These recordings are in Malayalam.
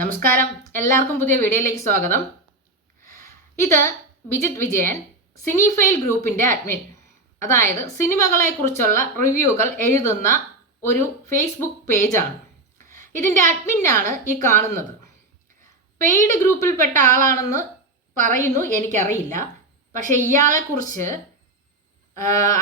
നമസ്കാരം. എല്ലാവർക്കും പുതിയ വീഡിയോയിലേക്ക് സ്വാഗതം. ഇത് ബിജിത് വിജയൻ സിനിഫൈൽ ഗ്രൂപ്പിന്റെ അഡ്മിൻ. അതായത് സിനിമകളെക്കുറിച്ചുള്ള റിവ്യൂകൾ എഴുതുന്ന ഒരു ഫേസ്ബുക്ക് പേജാണ്. ഇതിന്റെ അഡ്മിനാണ് ഈ കാണുന്നത്. പെയ്ഡ് ഗ്രൂപ്പിൽപ്പെട്ട ആളാണെന്ന് പറയുന്നു എനിക്കറിയില്ല. പക്ഷേ ഇയാളെക്കുറിച്ച്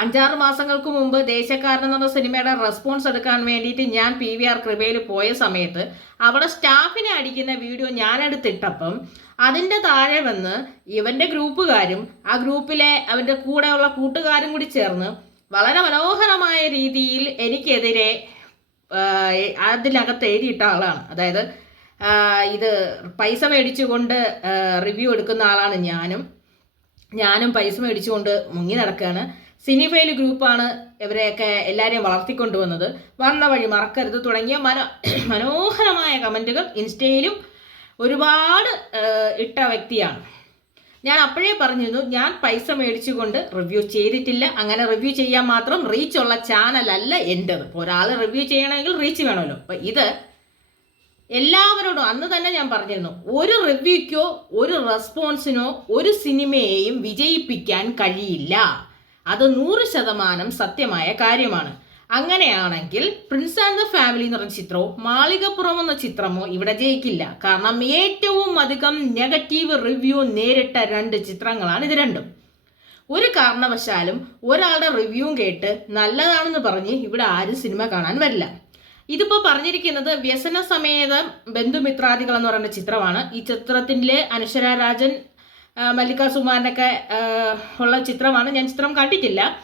അഞ്ചാറ് മാസങ്ങൾക്ക് മുമ്പ് ദേശക്കാരൻ എന്ന സിനിമയുടെ റെസ്പോൺസ് എടുക്കാൻ വേണ്ടിയിട്ട് ഞാൻ പി വി ആർ കൃപയിൽ പോയ സമയത്ത് അവിടെ സ്റ്റാഫിനെ അടിക്കുന്ന വീഡിയോ ഞാൻ എടുത്തിട്ടപ്പം അതിന്റെ താഴെ വന്ന് ഇവന്റെ ഗ്രൂപ്പുകാരും ആ ഗ്രൂപ്പിലെ അവന്റെ കൂടെയുള്ള കൂട്ടുകാരും കൂടി ചേർന്ന് വളരെ മനോഹരമായ രീതിയിൽ എനിക്കെതിരെ അതിനകത്ത് എഴുതിയിട്ട ആളാണ്. അതായത് ഇത് പൈസ മേടിച്ചുകൊണ്ട് റിവ്യൂ എടുക്കുന്ന ആളാണ് ഞാനും. ഞാനും പൈസ മേടിച്ചുകൊണ്ട് മുങ്ങി നടക്കുകയാണ് സിനിഫൈൽ ഗ്രൂപ്പാണ് ഇവരെയൊക്കെ എല്ലാവരെയും വളർത്തിക്കൊണ്ടുവന്നത്. വന്ന വഴി മറക്കരുത് തുടങ്ങിയ മനോ മനോഹരമായ കമന്റുകൾ ഇൻസ്റ്റയിലും ഒരുപാട് ഇട്ട വ്യക്തിയാണ്. ഞാൻ അപ്പോഴേ പറഞ്ഞിരുന്നു ഞാൻ പൈസ മേടിച്ചുകൊണ്ട് റിവ്യൂ ചെയ്തിട്ടില്ല. അങ്ങനെ റിവ്യൂ ചെയ്യാൻ മാത്രം റീച്ച് ഉള്ള ചാനലല്ല എന്റെത് ഒരാൾ റിവ്യൂ ചെയ്യണമെങ്കിൽ റീച്ച് വേണമല്ലോ. അപ്പം ഇത് എല്ലാവരോടും അന്ന് തന്നെ ഞാൻ പറഞ്ഞിരുന്നു ഒരു റിവ്യൂക്കോ ഒരു റെസ്പോൺസിനോ ഒരു സിനിമയെയും വിജയിപ്പിക്കാൻ കഴിയില്ല. അത് നൂറ് ശതമാനം സത്യമായ കാര്യമാണ്. അങ്ങനെയാണെങ്കിൽ പ്രിൻസ് ആൻഡ് ദ ഫാമിലി എന്ന് പറഞ്ഞ ചിത്രമോ മാളികപ്പുറം എന്ന ചിത്രമോ ഇവിടെ ജയിക്കില്ല. കാരണം ഏറ്റവും അധികം നെഗറ്റീവ് റിവ്യൂ നേരിട്ട രണ്ട് ചിത്രങ്ങളാണ് ഇത് രണ്ടും. ഒരു കാരണവശാലും ഒരാളുടെ റിവ്യൂ കേട്ട് നല്ലതാണെന്ന് പറഞ്ഞ് ഇവിടെ ആരും സിനിമ കാണാൻ വരില്ല. ഇതിപ്പോൾ പറഞ്ഞിരിക്കുന്നത് വ്യസന സമേതം ബന്ധുമിത്രാദികൾ എന്ന് പറയുന്ന ചിത്രമാണ്. ഈ ചിത്രത്തിന്റെ അനശ്വര രാജൻ മല്ലിക സുമാറിനൊക്കെ ഉള്ള ചിത്രമാണ്. ഞാൻ ചിത്രം കണ്ടിട്ടില്ല.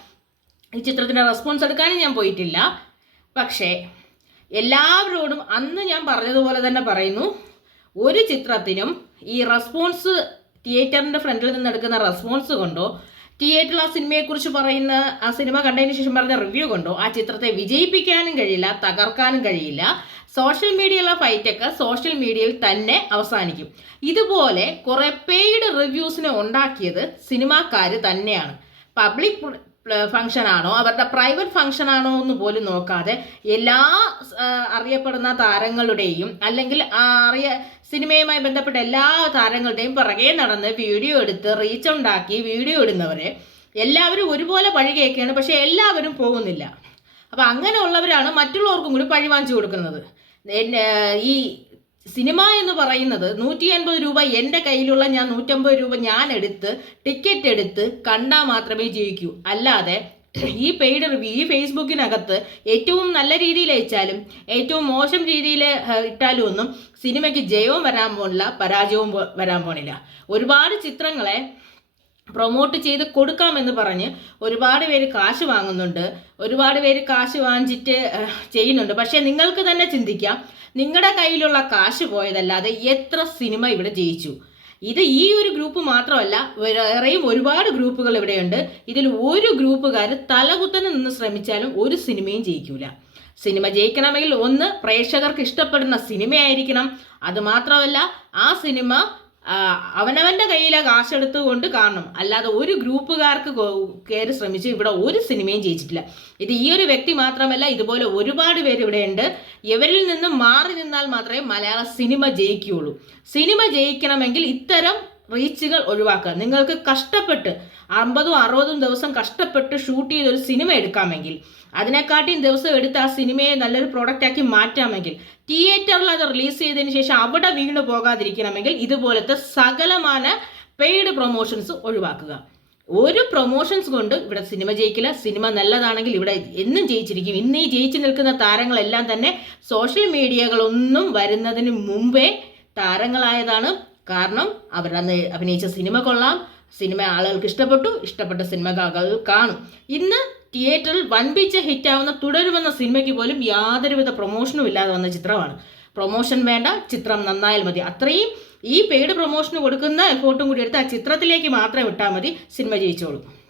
ഈ ചിത്രത്തിന്റെ റെസ്പോൺസ് എടുക്കാനും ഞാൻ പോയിട്ടില്ല. പക്ഷേ എല്ലാവരോടും അന്ന് ഞാൻ പറഞ്ഞതുപോലെ തന്നെ പറയുന്നു. ഒരു ചിത്രത്തിനും ഈ റെസ്പോൺസ് തിയേറ്ററിന്റെ ഫ്രണ്ടിൽ നിന്ന് എടുക്കുന്ന റെസ്പോൺസ് കൊണ്ടോ തിയേറ്ററിൽ ആ സിനിമയെക്കുറിച്ച് പറയുന്ന ആ സിനിമ കണ്ടതിന് ശേഷം പറഞ്ഞ റിവ്യൂ കൊണ്ടോ? ആ ചിത്രത്തെ വിജയിപ്പിക്കാനും കഴിയില്ല തകർക്കാനും കഴിയില്ല. സോഷ്യൽ മീഡിയയിലുള്ള ഫൈറ്റൊക്കെ സോഷ്യൽ മീഡിയയിൽ തന്നെ അവസാനിക്കും. ഇതുപോലെ കുറെ പെയ്ഡ് റിവ്യൂസിനെ ഉണ്ടാക്കിയത് സിനിമാക്കാർ തന്നെയാണ്. പബ്ലിക് ഫംഗ്ഷൻ ആണോ അവരുടെ പ്രൈവറ്റ് ഫംഗ്ഷൻ ആണോ എന്ന് പോലും നോക്കാതെ എല്ലാ അറിയപ്പെടുന്ന താരങ്ങളുടെയും അല്ലെങ്കിൽ അറിയ സിനിമയുമായി ബന്ധപ്പെട്ട എല്ലാ താരങ്ങളുടെയും പിറകെ നടന്ന് വീഡിയോ എടുത്ത് റീച്ച് ഉണ്ടാക്കി വീഡിയോ ഇടുന്നവരെ എല്ലാവരും ഒരുപോലെ പഴി കേൾക്കുകയാണ്. പക്ഷേ എല്ലാവരും പോകുന്നില്ല. അപ്പം അങ്ങനെയുള്ളവരാണ് മറ്റുള്ളവർക്കും കൂടി പഴി വാങ്ങിച്ചു കൊടുക്കുന്നത്. ഈ സിനിമ എന്ന് പറയുന്നത് നൂറ്റി അൻപത് രൂപ എന്റെ കയ്യിലുള്ള ഞാൻ നൂറ്റമ്പത് രൂപ ഞാൻ എടുത്ത് ടിക്കറ്റ് എടുത്ത് കണ്ടാൽ മാത്രമേ ജീവിക്കൂ. അല്ലാതെ ഈ പെയ്ഡ് റിവ്യൂ ഈ ഫേസ്ബുക്കിനകത്ത് ഏറ്റവും നല്ല രീതിയിൽ അയച്ചാലും ഏറ്റവും മോശം രീതിയിൽ ഇട്ടാലും ഒന്നും സിനിമയ്ക്ക് ജയവും വരാൻ പോണില്ല പരാജയവും വരാൻ പോണില്ല. ഒരുപാട് ചിത്രങ്ങളെ പ്രൊമോട്ട് ചെയ്ത് കൊടുക്കാമെന്ന് പറഞ്ഞ് ഒരുപാട് പേര് കാശ് വാങ്ങുന്നുണ്ട്. ഒരുപാട് പേര് കാശ് വാങ്ങിച്ചിട്ട് ചെയ്യുന്നുണ്ട്. പക്ഷേ നിങ്ങൾക്ക് തന്നെ ചിന്തിക്കാം നിങ്ങളുടെ കയ്യിലുള്ള കാശ് പോയതല്ലാതെ എത്ര സിനിമ ഇവിടെ ജയിച്ചു. ഇത് ഈ ഒരു ഗ്രൂപ്പ് മാത്രമല്ല വേറെയും ഒരുപാട് ഗ്രൂപ്പുകൾ ഇവിടെയുണ്ട്. ഇതിൽ ഒരു ഗ്രൂപ്പുകാർ തലകുത്തനെ നിന്ന് ശ്രമിച്ചാലും ഒരു സിനിമയും ജയിക്കൂല. സിനിമ ജയിക്കണമെങ്കിൽ ഒന്ന് പ്രേക്ഷകർക്ക് ഇഷ്ടപ്പെടുന്ന സിനിമയായിരിക്കണം. അത് മാത്രമല്ല ആ സിനിമ ആ, അവനവന്റെ കയ്യിലെ കാശെടുത്തുകൊണ്ട് കാണണം. അല്ലാതെ ഒരു ഗ്രൂപ്പുകാർക്ക് കയറി ശ്രമിച്ച് ഇവിടെ ഒരു സിനിമയും ജയിച്ചിട്ടില്ല. ഇത് ഈ ഒരു വ്യക്തി മാത്രമല്ല ഇതുപോലെ ഒരുപാട് പേര് ഇവിടെയുണ്ട് ഇവരിൽ നിന്നും മാറി നിന്നാൽ മാത്രമേ മലയാള സിനിമ ജയിക്കുകയുള്ളൂ. സിനിമ ജയിക്കണമെങ്കിൽ ഇത്തരം റീച്ചുകൾ ഒഴിവാക്കുക. നിങ്ങൾക്ക് കഷ്ടപ്പെട്ട് അമ്പതും അറുപതും ദിവസം കഷ്ടപ്പെട്ട് ഷൂട്ട് ചെയ്തൊരു സിനിമ എടുക്കാമെങ്കിൽ അതിനെക്കാട്ടിയും ദിവസം എടുത്ത് ആ സിനിമയെ നല്ലൊരു പ്രോഡക്റ്റ് ആക്കി മാറ്റാമെങ്കിൽ തിയേറ്ററിൽ അത് റിലീസ് ചെയ്തതിന് ശേഷം അവിടെ വീണ് പോകാതിരിക്കണമെങ്കിൽ ഇതുപോലത്തെ സകലമാന പെയ്ഡ് പ്രൊമോഷൻസ് ഒഴിവാക്കുക. ഒരു പ്രൊമോഷൻസ് കൊണ്ട് ഇവിടെ സിനിമ ജയിക്കില്ല. സിനിമ നല്ലതാണെങ്കിൽ ഇവിടെ എന്നും ജയിച്ചിരിക്കും. ഇന്ന് ഈ ജയിച്ചു നിൽക്കുന്ന താരങ്ങളെല്ലാം തന്നെ സോഷ്യൽ മീഡിയകളൊന്നും വരുന്നതിന് മുമ്പേ താരങ്ങളായതാണ് കാരണം അവരന്ന് അഭിനയിച്ച സിനിമ കൊള്ളാം. സിനിമ ആളുകൾക്ക് ഇഷ്ടപ്പെട്ടു. ഇഷ്ടപ്പെട്ട സിനിമകൾ കാണും. ഇന്ന് തിയേറ്ററിൽ വൻപിച്ച ഹിറ്റാവുന്ന തുടരുമെന്ന സിനിമയ്ക്ക് പോലും യാതൊരുവിധ പ്രൊമോഷനും ഇല്ലാതെ വന്ന ചിത്രമാണ്. പ്രൊമോഷൻ വേണ്ട ചിത്രം നന്നായാൽ മതി. അത്രയും ഈ പെയ്ഡ് പ്രൊമോഷന് കൊടുക്കുന്ന എഫോർട്ടും കൂടി എടുത്ത് ആ ചിത്രത്തിലേക്ക് മാത്രം വിട്ടാൽ മതി. സിനിമ ജയിച്ചോളും.